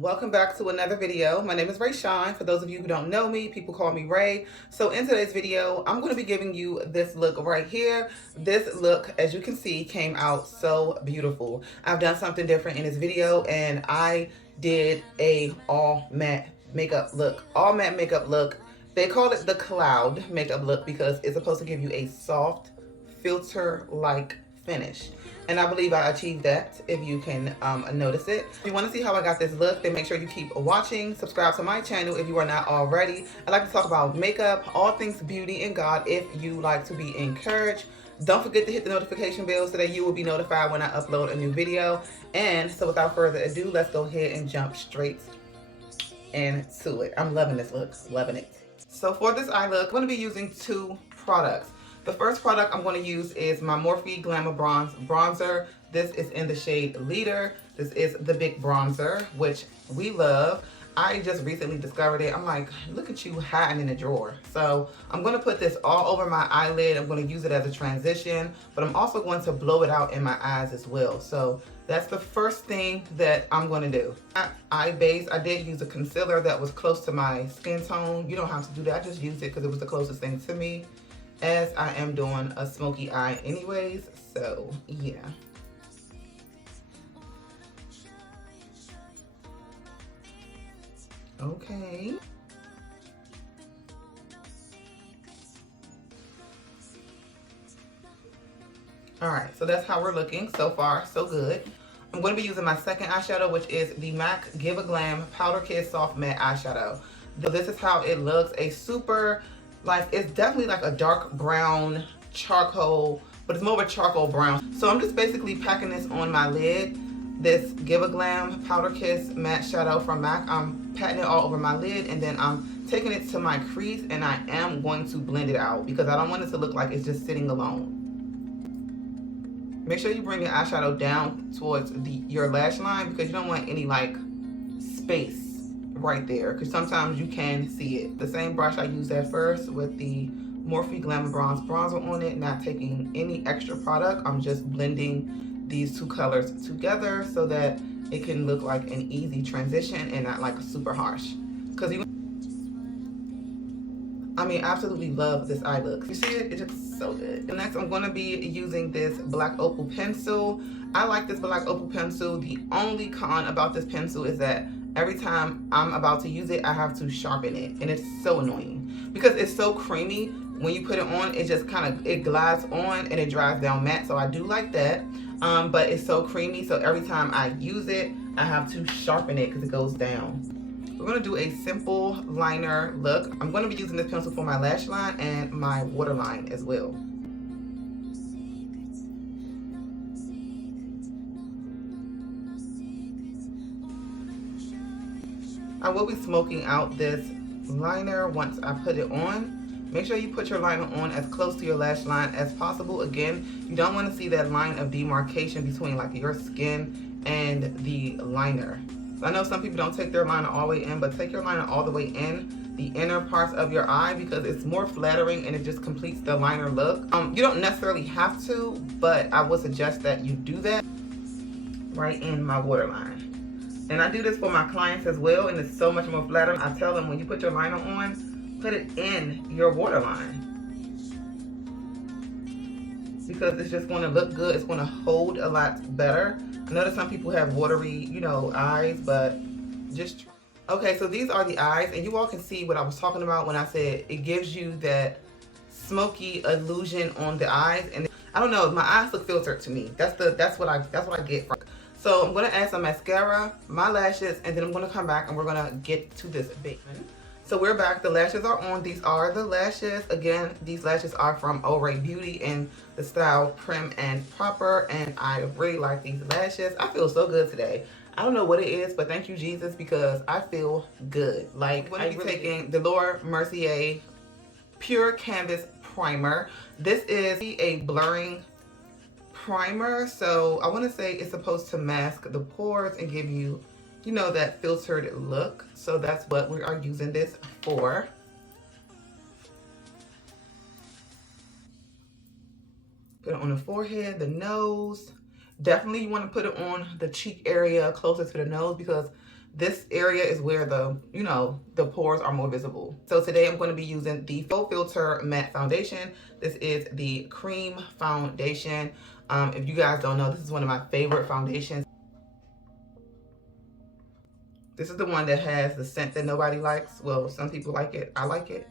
Welcome back to another video. My name is Ray Shine. For those of you who don't know me, people call me Ray. So in today's video, I'm going to be giving you this look right here. This look, as you can see, came out so beautiful. I've done something different in this video, and I did a all matte makeup look. All matte makeup look. They call it the cloud makeup look because it's supposed to give you a soft, filter-like finish. And I believe I achieved that, if you can notice it. If you want to see how I got this look, then make sure you keep watching. Subscribe to my channel if you are not already. I like to talk about makeup, all things beauty and God, if you like to be encouraged. Don't forget to hit the notification bell so that you will be notified when I upload a new video. And so without further ado, let's go ahead and jump straight into it. I'm loving this look, loving it. So for this eye look, I'm going to be using two products. The first product I'm going to use is my Morphe Glamour Bronze Bronzer. This is in the shade Leader. This is the big bronzer, which we love. I just recently discovered it. I'm like, look at you hiding in a drawer. So I'm going to put this all over my eyelid. I'm going to use it as a transition, but I'm also going to blow it out in my eyes as well. So that's the first thing that I'm going to do. Eye base, I did use a concealer that was close to my skin tone. You don't have to do that. I just used it because it was the closest thing to me, as I am doing a smoky eye anyways. So yeah. Okay. All right, so that's how we're looking so far, so good. I'm going to be using my second eyeshadow, which is the MAC Give a Glam Powder Kiss Soft Matte Eyeshadow. This is how it looks. A super, like, it's definitely like a dark brown charcoal, but it's more of a charcoal brown. So I'm just basically packing this on my lid. This Give a Glam Powder Kiss Matte Shadow from MAC. I'm patting it all over my lid, and then I'm taking it to my crease, and I am going to blend it out because I don't want it to look like it's just sitting alone. Make sure you bring your eyeshadow down towards your lash line because you don't want any like space right there, because sometimes you can see it. The same brush I used at first with the Morphe Glamour Bronze Bronzer on it, not taking any extra product. I'm just blending these two colors together so that it can look like an easy transition and not like super harsh. Because I mean, absolutely love this eye look. You see it? It looks so good. Next, I'm going to be using this black opal pencil. I like this black opal pencil. The only con about this pencil is that every time I'm about to use it, I have to sharpen it, and it's so annoying because it's so creamy. When you put it on, it just kind of, it glides on and it dries down matte, so I do like that. But it's so creamy, so every time I use it, I have to sharpen it because it goes down. We're going to do a simple liner look. I'm going to be using this pencil for my lash line and my waterline as well. I will be smoking out this liner once I put it on. Make sure you put your liner on as close to your lash line as possible. Again, you don't want to see that line of demarcation between like your skin and the liner. So I know some people don't take their liner all the way in, but take your liner all the way in the inner parts of your eye because it's more flattering and it just completes the liner look. You don't necessarily have to, but I would suggest that you do that right in my waterline. And I do this for my clients as well, and it's so much more flattering. I tell them when you put your liner on, put it in your waterline because it's just going to look good. It's going to hold a lot better. I know that some people have watery, you know, eyes, but just okay. So these are the eyes, and you all can see what I was talking about when I said it gives you that smoky illusion on the eyes. And I don't know, my eyes look filtered to me. That's what I get from. So I'm going to add some mascara, my lashes, and then I'm going to come back and we're going to get to this bake. So we're back. The lashes are on. These are the lashes. Again, these lashes are from ORAYBEAUTY in the style Prim and Proper, and I really like these lashes. I feel so good today. I don't know what it is, but thank you, Jesus, because I feel good. Like, I'm going to be taking the Laura Mercier Pure Canvas Primer. This is a blurring primer, so I want to say it's supposed to mask the pores and give you, you know, that filtered look. So that's what we are using this for. Put it on the forehead, the nose. Definitely you want to put it on the cheek area closer to the nose because This area is where the, you know, the pores are more visible. So today I'm going to be using the Full Filter Matte Foundation. This is the cream foundation. If you guys don't know, this is one of my favorite foundations. This is the one that has the scent that nobody likes. Well, some people like it. I like it.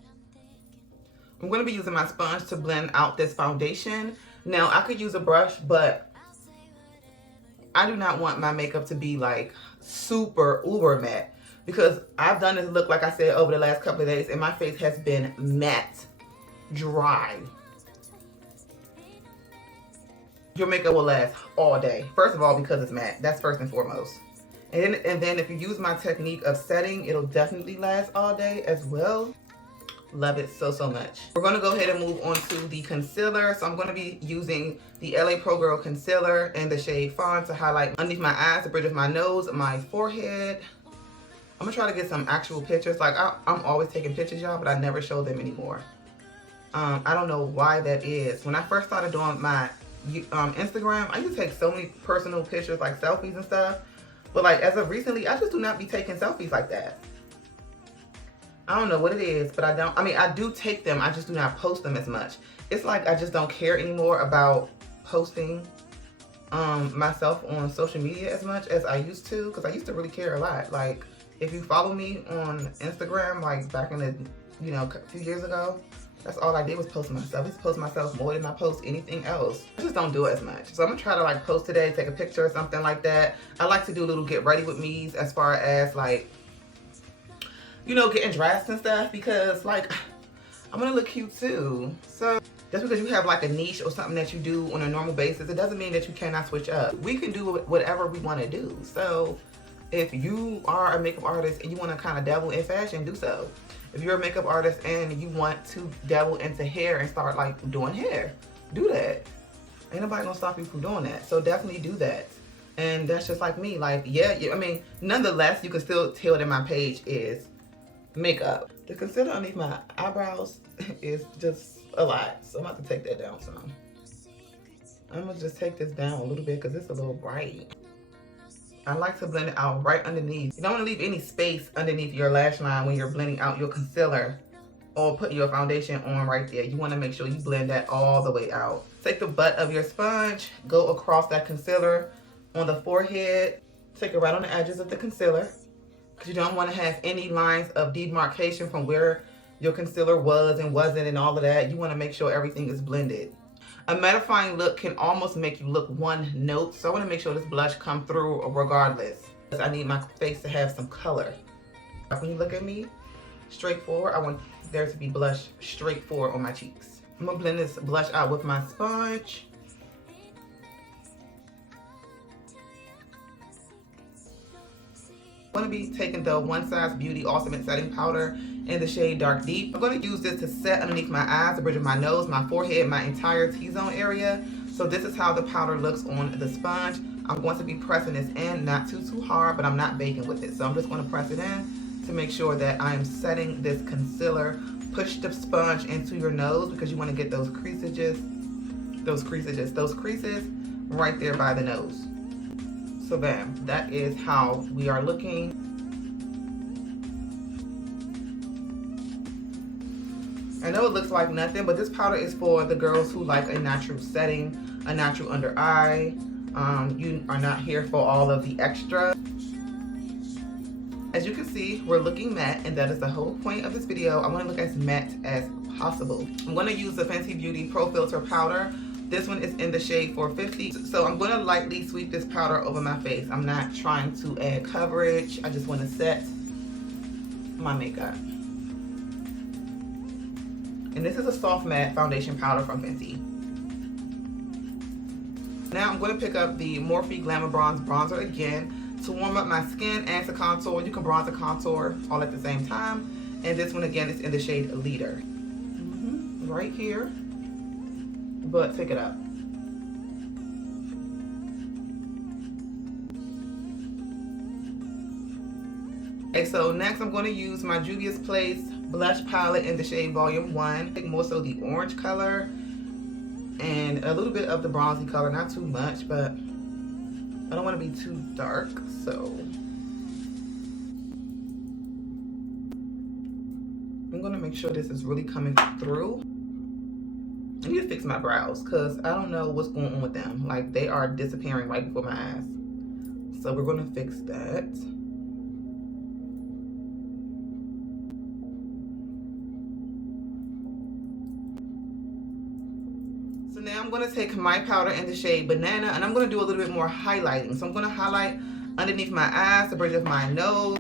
I'm going to be using my sponge to blend out this foundation. Now, I could use a brush, but I do not want my makeup to be like super uber matte, because I've done this look, like I said, over the last couple of days, and my face has been matte, dry. Your makeup will last all day. First of all, because it's matte. That's first and foremost. And then if you use my technique of setting, it'll definitely last all day as well. Love it so, so much. We're going to go ahead and move on to the concealer. So I'm going to be using the LA Pro Girl Concealer in the shade Fawn to highlight underneath my eyes, the bridge of my nose, my forehead. I'm going to try to get some actual pictures. Like, I'm always taking pictures, y'all, but I never show them anymore. I don't know why that is. When I first started doing my Instagram, I used to take so many personal pictures, like selfies and stuff. But like, as of recently, I just do not be taking selfies like that. I don't know what it is, but I do take them. I just do not post them as much. It's like I just don't care anymore about posting myself on social media as much as I used to, because I used to really care a lot. Like, if you follow me on Instagram, like back in the, you know, a few years ago, that's all I did was post myself. I used to post myself more than I post anything else. I just don't do it as much. So I'm gonna try to like post today, take a picture or something like that. I like to do little get ready with me's as far as like, you know, getting dressed and stuff, because like, I'm gonna look cute too. So just because you have like a niche or something that you do on a normal basis, it doesn't mean that you cannot switch up. We can do whatever we wanna do. So if you are a makeup artist and you wanna kind of dabble in fashion, do so. If you're a makeup artist and you want to dabble into hair and start like doing hair, do that. Ain't nobody gonna stop you from doing that. So definitely do that. And that's just like me. Like, yeah, I mean, nonetheless, you can still tell that my page is makeup. The concealer underneath my eyebrows is just a lot. So I'm about to take that down some. I'm gonna just take this down a little bit because it's a little bright. I like to blend it out right underneath. You don't want to leave any space underneath your lash line when you're blending out your concealer or putting your foundation on right there. You want to make sure you blend that all the way out. Take the butt of your sponge, go across that concealer on the forehead. Take it right on the edges of the concealer, because you don't want to have any lines of demarcation from where your concealer was and wasn't and all of that. You want to make sure everything is blended. A mattifying look can almost make you look one note, so I want to make sure this blush come through regardless. I need my face to have some color. When you look at me straight forward, I want there to be blush straight forward on my cheeks. I'm going to blend this blush out with my sponge. I'm going to be taking the One Size Beauty Ultimate Setting Powder in the shade Dark Deep. I'm going to use this to set underneath my eyes, the bridge of my nose, my forehead, my entire T-zone area. So this is how the powder looks on the sponge. I'm going to be pressing this in, not too hard, but I'm not baking with it. So I'm just going to press it in to make sure that I am setting this concealer. Push the sponge into your nose because you want to get those creases right there by the nose. So bam, that is how we are looking. I know it looks like nothing, but this powder is for the girls who like a natural setting, a natural under eye. You are not here for all of the extra. As you can see, we're looking matte, and that is the whole point of this video. I want to look as matte as possible. I'm going to use the Fenty Beauty Pro Filter Powder. This one is in the shade 450. So I'm going to lightly sweep this powder over my face. I'm not trying to add coverage. I just want to set my makeup. And this is a soft matte foundation powder from Fenty. Now I'm going to pick up the Morphe Glamour Bronze Bronzer again to warm up my skin and to contour. You can bronze and contour all at the same time. And this one again is in the shade Leader. Right here. But pick it up. Okay, so next I'm going to use my Juvia's Place blush palette in the shade Volume 1. I think more so the orange color and a little bit of the bronzy color, not too much, but I don't want to be too dark, so I'm gonna make sure this is really coming through. I need to fix my brows because I don't know what's going on with them. Like, they are disappearing right before my eyes. So we're gonna fix that. So now I'm gonna take my powder in the shade Banana, and I'm gonna do a little bit more highlighting. So I'm gonna highlight underneath my eyes, the bridge of my nose.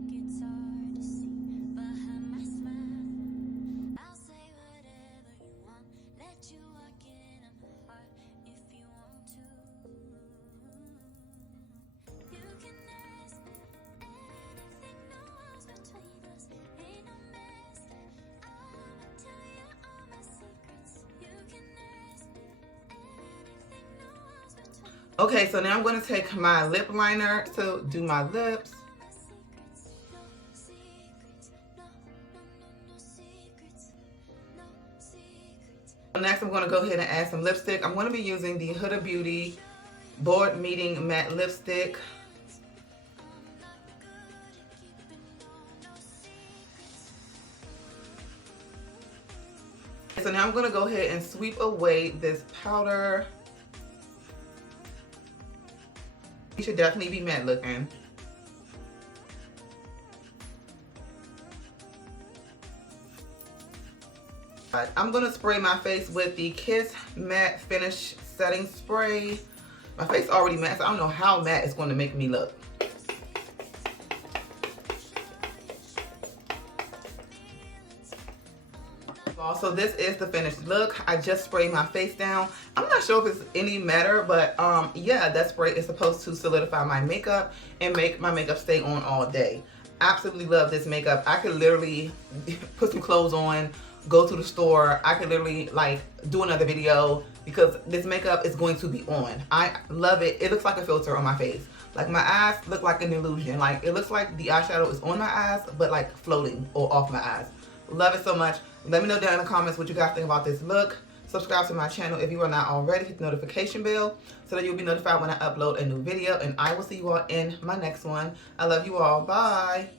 Okay, so now I'm going to take my lip liner to do my lips. Next, I'm going to go ahead and add some lipstick. I'm going to be using the Huda Beauty Board Meeting Matte Lipstick. So now I'm going to go ahead and sweep away this powder. You should definitely be matte looking. I'm going to spray my face with the Kiss Matte Finish Setting Spray. My face already matte, so I don't know how matte it's going to make me look. Also, this is the finished look. I just sprayed my face down. I'm not sure if it's any matter, but yeah, that spray is supposed to solidify my makeup and make my makeup stay on all day. Absolutely love this makeup. I could literally put some clothes on, go to the store. I could literally like do another video because this makeup is going to be on. I love it. It looks like a filter on my face. Like, my eyes look like an illusion. Like, it looks like the eyeshadow is on my eyes, but like floating or off my eyes. Love it so much. Let me know down in the comments what you guys think about this look. Subscribe to my channel if you are not already. Hit the notification bell so that you'll be notified when I upload a new video. And I will see you all in my next one. I love you all. Bye.